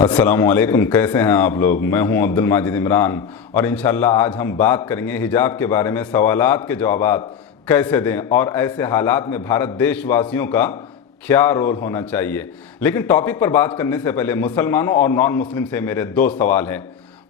अस्सलाम वालेकुम, कैसे हैं आप लोग। मैं हूं अब्दुल माजिद इमरान और इंशाअल्लाह आज हम बात करेंगे हिजाब के बारे में, सवालात के जवाबात कैसे दें और ऐसे हालात में भारत देशवासियों का क्या रोल होना चाहिए। लेकिन टॉपिक पर बात करने से पहले मुसलमानों और नॉन मुस्लिम से मेरे दो सवाल हैं।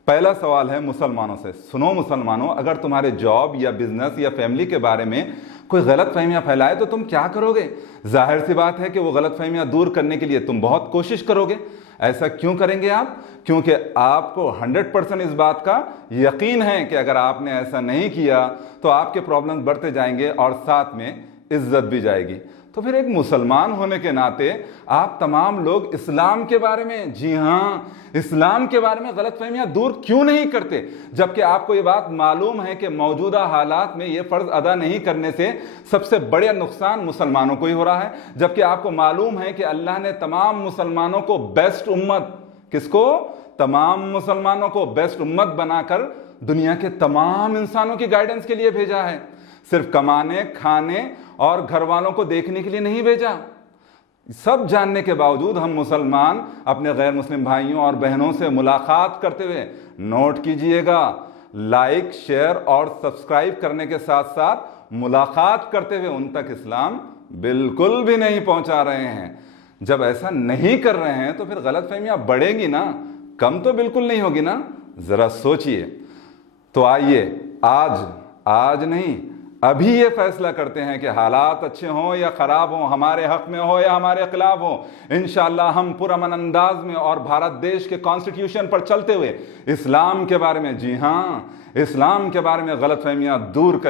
पहला सवाल है मुसलमानों से। सुनो मुसलमानों, अगर तुम्हारे जॉब या बिजनेस या फैमिली के बारे में कोई गलत फहमियाँ फैलाए तो तुम क्या करोगे। जाहिर सी बात है कि वो गलत फहमियाँ दूर करने के लिए तुम बहुत कोशिश करोगे। ऐसा क्यों करेंगे आप? क्योंकि आपको 100% इस बात का यकीन है कि अगर आपने ऐसा नहीं किया तो आपके प्रॉब्लम्स बढ़ते जाएंगे और साथ में इज्जत भी जाएगी। तो फिर एक मुसलमान होने के नाते आप तमाम लोग इस्लाम के बारे में, जी हाँ, इस्लाम के बारे में गलतफहमियां दूर क्यों नहीं करते, जबकि आपको ये बात मालूम है कि मौजूदा हालात में ये फर्ज अदा नहीं करने से सबसे बड़ा नुकसान मुसलमानों को ही हो रहा है। जबकि आपको मालूम है कि अल्लाह ने तमाम मुसलमानों को बेस्ट उम्मत, किसको? तमाम मुसलमानों को बेस्ट उम्मत बनाकर दुनिया के तमाम इंसानों की गाइडेंस के लिए भेजा है। सिर्फ कमाने, खाने और घर वालों को देखने के लिए नहीं भेजा। सब जानने के बावजूद हम मुसलमान अपने गैर मुस्लिम भाइयों और बहनों से मुलाकात करते हुए, नोट कीजिएगा, लाइक, शेयर और सब्सक्राइब करने के साथ साथ मुलाकात करते हुए उन तक इस्लाम बिल्कुल भी नहीं पहुंचा रहे हैं। जब ऐसा नहीं कर रहे हैं तो फिर गलतफहमियां बढ़ेंगी ना, कम तो बिल्कुल नहीं होगी ना। जरा सोचिए। तो आइए आज नहीं, अभी ये फैसला करते हैं कि हालात अच्छे हों या ख़राब हों, हमारे हक़ में हो या हमारे ख़िलाफ़ हो, इंशाअल्लाह हम पुरअमन अंदाज में और भारत देश के कॉन्स्टिट्यूशन पर चलते हुए इस्लाम के बारे में, जी हाँ, इस्लाम के बारे में गलतफहमियाँ दूर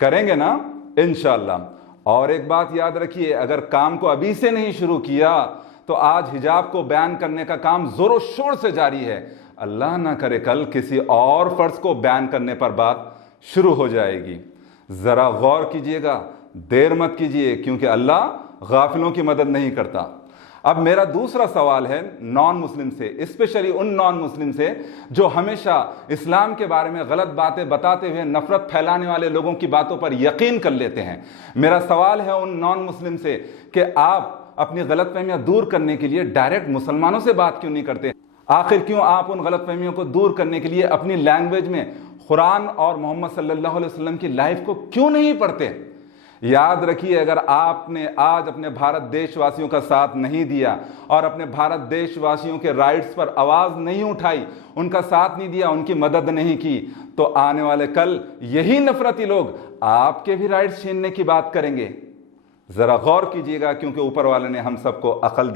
करेंगे ना इंशाअल्लाह। और एक बात याद रखिए, अगर काम को अभी से नहीं शुरू किया तो आज हिजाब को बयान करने का काम ज़ोरों शोर से जारी है। अल्लाह ना करे कल किसी और फ़र्ज को बयान करने पर बात शुरू हो जाएगी। जरा गौर कीजिएगा, देर मत कीजिए, क्योंकि अल्लाह गाफिलों की मदद नहीं करता। अब मेरा दूसरा सवाल है नॉन मुस्लिम से, स्पेशली उन नॉन मुस्लिम से जो हमेशा इस्लाम के बारे में गलत बातें बताते हुए नफरत फैलाने वाले लोगों की बातों पर यकीन कर लेते हैं। मेरा सवाल है उन नॉन मुस्लिम से कि आप अपनी गलतफहमियां दूर करने के लिए डायरेक्ट मुसलमानों से बात क्यों नहीं करते? आखिर क्यों आप उन गलतफहमियों को दूर करने के लिए अपनी लैंग्वेज में कुरान और मोहम्मद सल्लल्लाहु अलैहि वसल्लम की लाइफ को क्यों नहीं पढ़ते? याद रखिए, अगर आपने आज अपने भारत देशवासियों का साथ नहीं दिया और अपने भारत देशवासियों के राइट्स पर आवाज नहीं उठाई, उनका साथ नहीं दिया, उनकी मदद नहीं की, तो आने वाले कल यही नफरती लोग आपके भी राइट्स छीनने की बात करेंगे। जरा गौर कीजिएगा, क्योंकि ऊपर वाले ने हम सबको अकल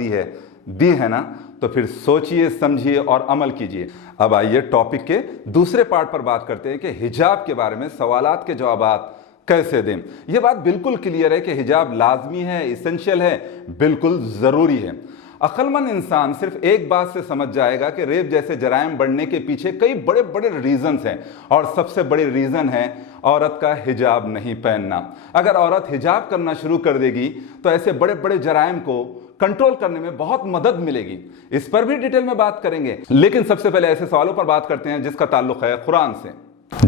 दी है ना, तो फिर सोचिए, समझिए और अमल कीजिए। अब आइए टॉपिक के दूसरे पार्ट पर बात करते हैं कि हिजाब के बारे में सवालात के जवाबात कैसे दें। यह बात बिल्कुल क्लियर है कि हिजाब लाजमी है, इसेंशियल है, बिल्कुल ज़रूरी है। अक्लमंद इंसान सिर्फ एक बात से समझ जाएगा कि रेप जैसे जराइम बढ़ने के पीछे कई बड़े बड़े रीजंस हैं और सबसे बड़ी रीज़न है औरत का हिजाब नहीं पहनना। अगर औरत हिजाब करना शुरू कर देगी तो ऐसे बड़े बड़े जराइम को कंट्रोल करने में बहुत मदद मिलेगी। इस पर भी डिटेल में बात करेंगे, लेकिन सबसे पहले ऐसे सवालों पर बात करते हैं जिसका ताल्लुक है कुरान से।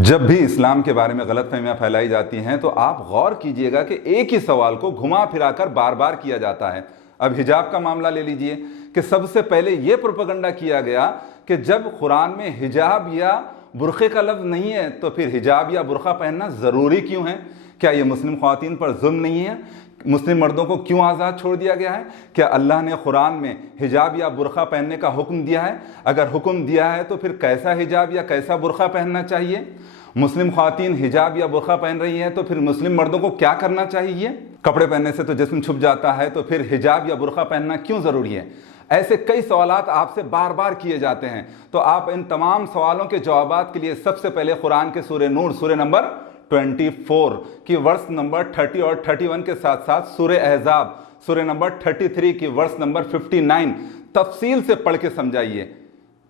जब भी इस्लाम के बारे में गलतफहमियां फैलाई जाती हैं तो आप गौर कीजिएगा कि एक ही सवाल को घुमा फिराकर बार बार किया जाता है। अब हिजाब का मामला ले लीजिए कि सबसे पहले यह प्रोपेगेंडा किया गया कि जब कुरान में हिजाब या बुरखे का लफ्ज नहीं है तो फिर हिजाब या बुरखा पहनना ज़रूरी क्यों है? क्या यह मुस्लिम ख्वातीन पर जुल्म नहीं है? मुस्लिम मर्दों को क्यों आज़ाद छोड़ दिया गया है? क्या अल्लाह ने कुरान में हिजाब या बुरखा पहनने का हुक्म दिया है? अगर हुक्म दिया है तो फिर कैसा हिजाब या कैसा बुरखा पहनना चाहिए? मुस्लिम ख्वातीन हिजाब या बुरखा पहन रही हैं तो फिर मुस्लिम मर्दों को क्या करना चाहिए? कपड़े पहनने से तो जिस्म छुप जाता है, तो फिर हिजाब या बुरखा पहनना क्यों ज़रूरी है? ऐसे कई सवालात आपसे बार बार किए जाते हैं। तो आप इन तमाम सवालों के जवाबात के लिए सबसे पहले कुरान के सूरह नूर, सूरह नंबर 24 की वर्स नंबर 30 और 31 के साथ साथ सूरह अहज़ाब सूरह नंबर 33 की वर्स नंबर 59 तफसील से पढ़ के समझाइए।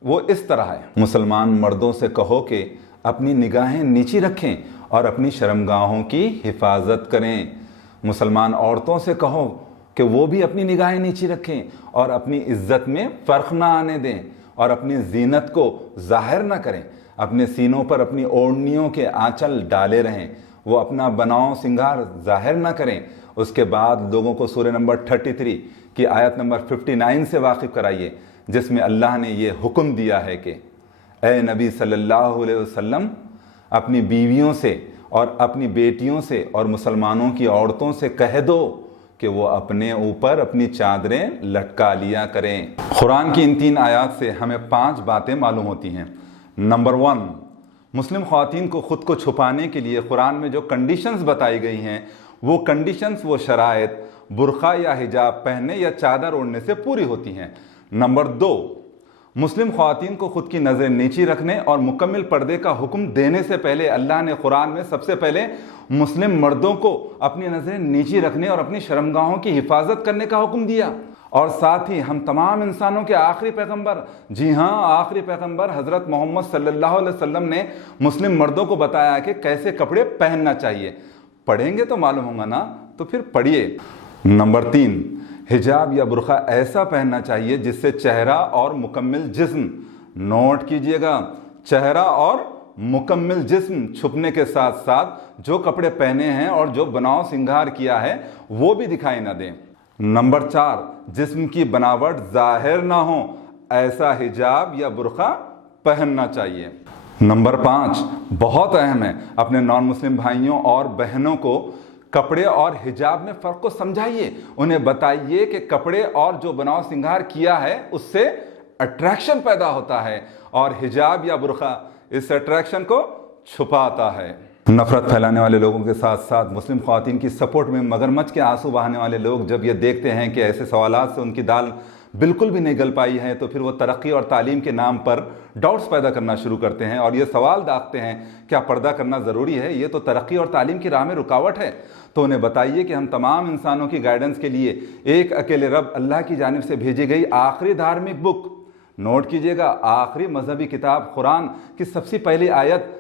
वो इस तरह है, मुसलमान मर्दों से कहो कि अपनी निगाहें नीची रखें और अपनी शर्मगाहों की हिफाजत करें। मुसलमान औरतों से कहो कि वो भी अपनी निगाहें नीची रखें और अपनी इज्जत में फ़र्क ना आने दें और अपनी जीनत को जाहिर ना करें। अपने सीनों पर अपनी ओढ़नियों के आंचल डाले रहें, वो अपना बनाव सिंगार जाहिर ना करें। उसके बाद लोगों को सूरह नंबर 33 की आयत नंबर 59 से वाकिफ़ कराइए, جس میں اللہ نے یہ حکم دیا ہے کہ اے نبی صلی اللہ علیہ وسلم اپنی بیویوں سے اور اپنی بیٹیوں سے اور مسلمانوں کی عورتوں سے کہہ دو کہ وہ اپنے اوپر اپنی چادریں لٹکا لیا کریں۔ قرآن کی ان 3 آیات سے ہمیں 5 باتیں معلوم ہوتی ہیں۔ نمبر 1، مسلم خواتین کو خود کو چھپانے کے لیے قرآن میں جو کنڈیشنز بتائی گئی ہیں وہ کنڈیشنز، وہ شرائط برقع یا حجاب پہننے یا چادر اوڑھنے سے پوری ہوتی ہیں۔ نمبر 2، مسلم خواتین کو خود کی نظریں نیچی رکھنے اور مکمل پردے کا حکم دینے سے پہلے اللہ نے قرآن میں سب سے پہلے مسلم مردوں کو اپنی نظریں نیچی رکھنے اور اپنی شرمگاہوں کی حفاظت کرنے کا حکم دیا، اور ساتھ ہی ہم تمام انسانوں کے آخری پیغمبر، جی ہاں آخری پیغمبر حضرت محمد صلی اللہ علیہ وسلم نے مسلم مردوں کو بتایا کہ کیسے کپڑے پہننا چاہیے۔ پڑھیں گے تو معلوم ہوگا نا، تو پھر پڑھیے۔ نمبر 3، حجاب یا برقع ایسا پہننا چاہیے جس سے چہرہ اور مکمل جسم، نوٹ کیجئے گا، چہرہ اور مکمل جسم چھپنے کے ساتھ ساتھ جو کپڑے پہنے ہیں اور جو بناؤ سنگھار کیا ہے وہ بھی دکھائی نہ دیں۔ نمبر 4، جسم کی بناوٹ ظاہر نہ ہو ایسا حجاب یا برقع پہننا چاہیے۔ نمبر 5، بہت اہم ہے، اپنے نان مسلم بھائیوں اور بہنوں کو کپڑے اور حجاب میں فرق کو سمجھائیے، انہیں بتائیے کہ کپڑے اور جو بناؤ سنگھار کیا ہے اس سے اٹریکشن پیدا ہوتا ہے، اور حجاب یا برقع اس اٹریکشن کو چھپاتا ہے۔ نفرت پھیلانے والے لوگوں کے ساتھ ساتھ مسلم خواتین کی سپورٹ میں مگرمچھ کے آنسو بہانے والے لوگ جب یہ دیکھتے ہیں کہ ایسے سوالات سے ان کی دال بالکل بھی نہیں گل پائی ہے تو پھر وہ ترقی اور تعلیم کے نام پر ڈاؤٹس پیدا کرنا شروع کرتے ہیں اور یہ سوال داغتے ہیں کیا پردہ کرنا ضروری ہے؟ یہ تو ترقی اور تعلیم کی راہ میں رکاوٹ ہے۔ تو انہیں بتائیے کہ ہم تمام انسانوں کی گائیڈنس کے لیے ایک اکیلے رب اللہ کی جانب سے بھیجی گئی آخری دھارمک بک، نوٹ کیجئے گا، آخری مذہبی کتاب قرآن کی سب سے پہلی آیت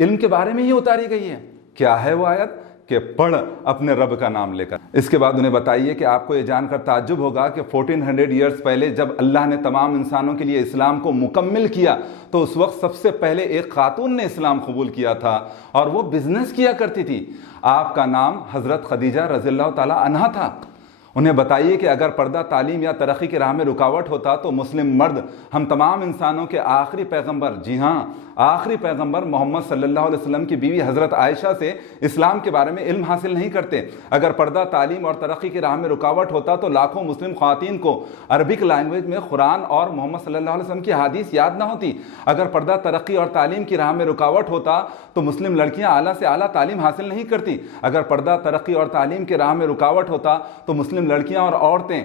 علم کے بارے میں ہی اتاری گئی ہے۔ کیا ہے وہ آیت؟ کہ پڑھ اپنے رب کا نام لے کر۔ اس کے بعد انہیں بتائیے کہ آپ کو یہ جان کر تعجب ہوگا کہ 1400 ایئرز پہلے جب اللہ نے تمام انسانوں کے لیے اسلام کو مکمل کیا تو اس وقت سب سے پہلے ایک خاتون نے اسلام قبول کیا تھا اور وہ بزنس کیا کرتی تھی۔ آپ کا نام حضرت خدیجہ رضی اللہ تعالی عنہا تھا۔ انہیں بتائیے کہ اگر پردہ تعلیم یا ترقی کی راہ میں رکاوٹ ہوتا تو مسلم مرد ہم تمام انسانوں کے آخری پیغمبر، جی ہاں آخری پیغمبر محمد صلی اللہ علیہ وسلم کی بیوی حضرت عائشہ سے اسلام کے بارے میں علم حاصل نہیں کرتے۔ اگر پردہ تعلیم اور ترقی کی راہ میں رکاوٹ ہوتا تو لاکھوں مسلم خواتین کو عربک لینگویج میں قرآن اور محمد صلی اللہ علیہ وسلم کی حدیث یاد نہ ہوتی۔ اگر پردہ ترقی اور تعلیم کی راہ میں رکاوٹ ہوتا تو مسلم لڑکیاں اعلیٰ سے اعلیٰ تعلیم حاصل نہیں کرتی۔ اگر پردہ ترقی اور تعلیم کی راہ میں رکاوٹ ہوتا تو مسلم لڑکیاں اور عورتیں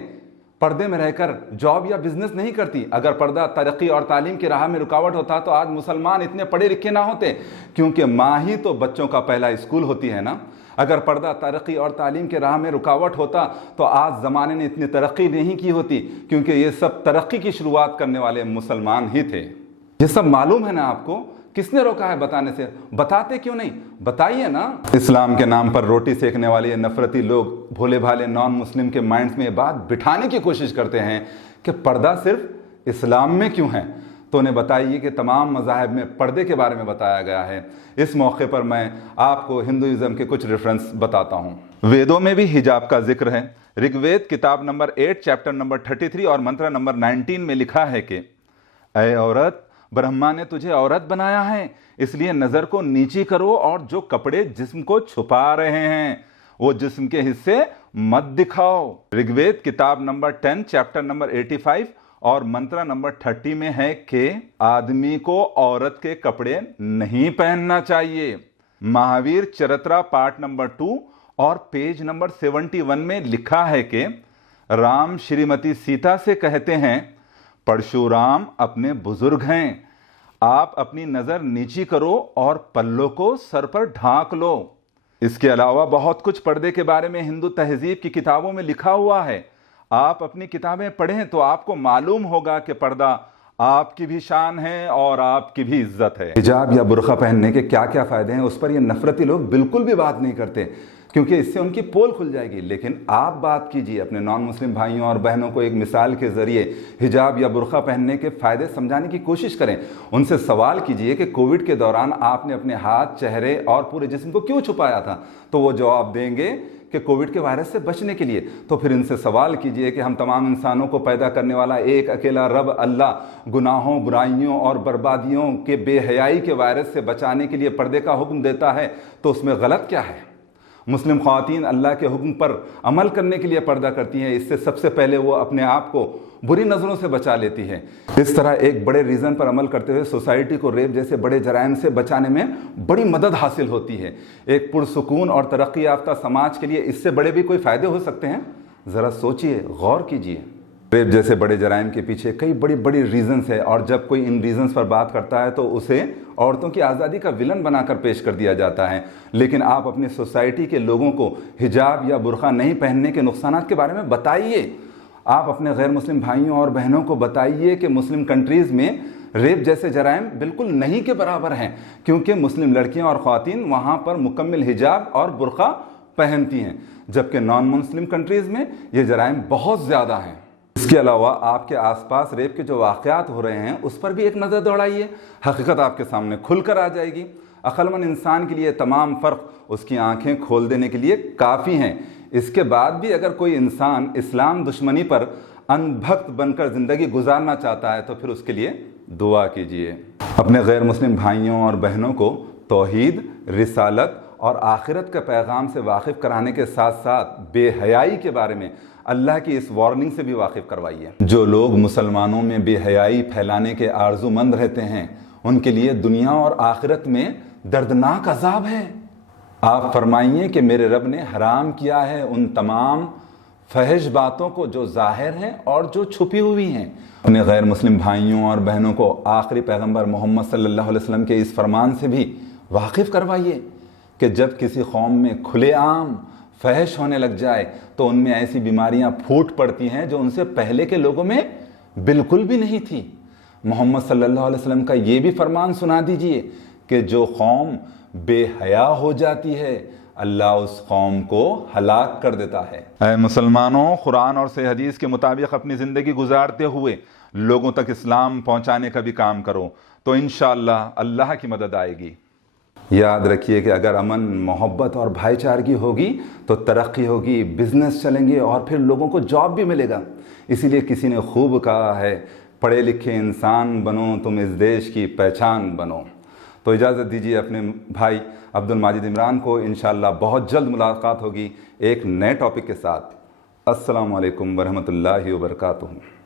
پردے میں رہ کر جاب یا بزنس نہیں کرتی۔ اگر پردہ ترقی اور تعلیم کی راہ میں رکاوٹ ہوتا تو آج مسلمان اتنے پڑھے لکھے نہ ہوتے، کیونکہ ماں ہی تو بچوں کا پہلا اسکول ہوتی ہے نا۔ اگر پردہ ترقی اور تعلیم کی راہ میں رکاوٹ ہوتا تو آج زمانے نے اتنی ترقی نہیں کی ہوتی، کیونکہ یہ سب ترقی کی شروعات کرنے والے مسلمان ہی تھے۔ یہ سب معلوم ہے نا آپ کو؟ کس نے روکا ہے بتانے سے؟ بتاتے کیوں نہیں؟ بتائیے نا۔ اسلام کے نام پر روٹی سیکنے والے یہ نفرتی لوگ بھولے بھالے نان مسلم کے مائنڈز میں یہ بات بٹھانے کی کوشش کرتے ہیں کہ پردہ صرف اسلام میں کیوں ہے۔ تو انہیں بتائیے کہ تمام مذاہب میں پردے کے بارے میں بتایا گیا ہے۔ اس موقع پر میں آپ کو ہندوازم کے کچھ ریفرنس بتاتا ہوں۔ ویدوں میں بھی حجاب کا ذکر ہے۔ رگ وید کتاب نمبر 8 چیپٹر نمبر 33 اور منتر نمبر 19 میں لکھا ہے کہ اے عورت، برہما نے تجھے عورت بنایا ہے، اس لیے نظر کو نیچی کرو اور جو کپڑے جسم کو چھپا رہے ہیں وہ جسم کے حصے مت دکھاؤ۔ رگ وید کتاب نمبر 10 چیپٹر نمبر 85 اور منتر نمبر 30 میں ہے کہ آدمی کو عورت کے کپڑے نہیں پہننا چاہیے۔ مہاویر چرترا پارٹ نمبر 2 اور پیج نمبر 71 میں لکھا ہے کہ رام شریمتی سیتا سے کہتے ہیں پرشورام اپنے بزرگ ہیں، آپ اپنی نظر نیچی کرو اور پلوں کو سر پر ڈھانک لو۔ اس کے علاوہ بہت کچھ پردے کے بارے میں ہندو تہذیب کی کتابوں میں لکھا ہوا ہے۔ آپ اپنی کتابیں پڑھیں تو آپ کو معلوم ہوگا کہ پردہ آپ کی بھی شان ہے اور آپ کی بھی عزت ہے۔ حجاب یا برقع پہننے کے کیا کیا فائدے ہیں اس پر یہ نفرتی لوگ بالکل بھی بات نہیں کرتے، کیونکہ اس سے ان کی پول کھل جائے گی۔ لیکن آپ بات کیجئے اپنے نان مسلم بھائیوں اور بہنوں کو ایک مثال کے ذریعے حجاب یا برقع پہننے کے فائدے سمجھانے کی کوشش کریں۔ ان سے سوال کیجئے کہ کووڈ کے دوران آپ نے اپنے ہاتھ، چہرے اور پورے جسم کو کیوں چھپایا تھا؟ تو وہ جواب دیں گے कि कोविड के वायरस से बचने के लिए। तो फिर इनसे सवाल कीजिए कि हम तमाम इंसानों को पैदा करने वाला एक अकेला रब अल्लाह गुनाहों, बुराइयों और बर्बादियों के बेहयाई के वायरस से बचाने के लिए पर्दे का हुक्म देता है, तो उसमें गलत क्या है? मुस्लिम ख़वातीन अल्लाह के हुक्म पर अमल करने के लिए पर्दा करती हैं, इससे सबसे पहले वो अपने आप को बुरी नज़रों से बचा लेती है। इस तरह एक बड़े रीज़न पर अमल करते हुए सोसाइटी को रेप जैसे बड़े जराइम से बचाने में बड़ी मदद हासिल होती है। एक पुरसुकून और तरक्की याफ्ता समाज के लिए इससे बड़े भी कोई फ़ायदे हो सकते हैं? ज़रा सोचिए, गौर कीजिए। रेप जैसे बड़े जराइम के पीछे कई बड़ी बड़ी रीज़न्स है, और जब कोई इन रीज़न्स पर बात करता है तो उसे औरतों की आज़ादी का विलन बनाकर पेश कर दिया जाता है। लेकिन आप अपनी सोसाइटी के लोगों को हिजाब या बुर्का नहीं पहनने के नुकसानात के बारे में बताइए। आप अपने गैर मुस्लिम भाइयों और बहनों को बताइए कि मुस्लिम कंट्रीज़ में रेप जैसे जराइम बिल्कुल नहीं के बराबर हैं, क्योंकि मुस्लिम लड़कियां और ख़वातीन वहाँ पर मुकम्मल हिजाब और बुर्का पहनती हैं, जबकि नॉन मुस्लिम कंट्रीज़ में ये जराइम बहुत ज़्यादा हैं। इसके अलावा आपके आसपास रेप के जो वाक़यात हो रहे हैं उस पर भी एक नज़र दौड़ाइए, हकीकत आपके सामने खुलकर आ जाएगी। अक्लमंद इंसान के लिए तमाम फ़र्क उसकी आंखें खोल देने के लिए काफ़ी हैं। इसके बाद भी अगर कोई इंसान इस्लाम दुश्मनी पर अनभक्त बनकर ज़िंदगी गुजारना चाहता है तो फिर उसके लिए दुआ कीजिए। अपने गैर मुस्लिम भाइयों और बहनों को तौहीद, रिसालत और आखिरत के पैगाम से वाकिफ़ कराने के साथ साथ बेहयाई के बारे में अल्लाह की इस वार्निंग से भी वाकिफ़ करवाइए। जो लोग मुसलमानों में बेहयाई फैलाने के आरज़ूमंद रहते हैं उनके लिए दुनिया और आखिरत में दर्दनाक अज़ाब है। आप फरमाइए कि मेरे रब ने हराम किया है उन तमाम फहश बातों को जो ज़ाहिर हैं और जो छुपी हुई हैं। अपने गैर मुस्लिम भाइयों और बहनों को आखिरी पैगंबर मोहम्मद सल्लल्लाहु अलैहि वसल्लम के इस फरमान से भी वाकिफ़ करवाइए कि जब किसी कौम में खुलेआम फहश होने लग जाए तो उनमें ऐसी बीमारियां फूट पड़ती हैं जो उनसे पहले के लोगों में बिल्कुल भी नहीं थी। मोहम्मद सल्लल्लाहु अलैहि वसल्लम का ये भी फरमान सुना दीजिए कि जो कौम बेहया हो जाती है अल्लाह उस कौम को हलाक कर देता है। ऐ मुसलमानों, कुरान और सही हदीस के मुताबिक अपनी ज़िंदगी गुजारते हुए लोगों तक इस्लाम पहुँचाने का भी काम करो तो इंशाअल्लाह अल्लाह की मदद आएगी। याद रखिए कि अगर अमन, मोहब्बत और भाईचारगी होगी तो तरक्की होगी, बिजनेस चलेंगे और फिर लोगों को जॉब भी मिलेगा। इसीलिए किसी ने खूब कहा है, पढ़े लिखे इंसान बनो तुम इस देश की पहचान बनो। तो इजाज़त दीजिए अपने भाई अब्दुल माजिद इमरान को। इंशाअल्लाह बहुत जल्द मुलाकात होगी एक नए टॉपिक के साथ। अस्सलामु अलैकुम वरहमतुल्लाहि वबरकातुहू।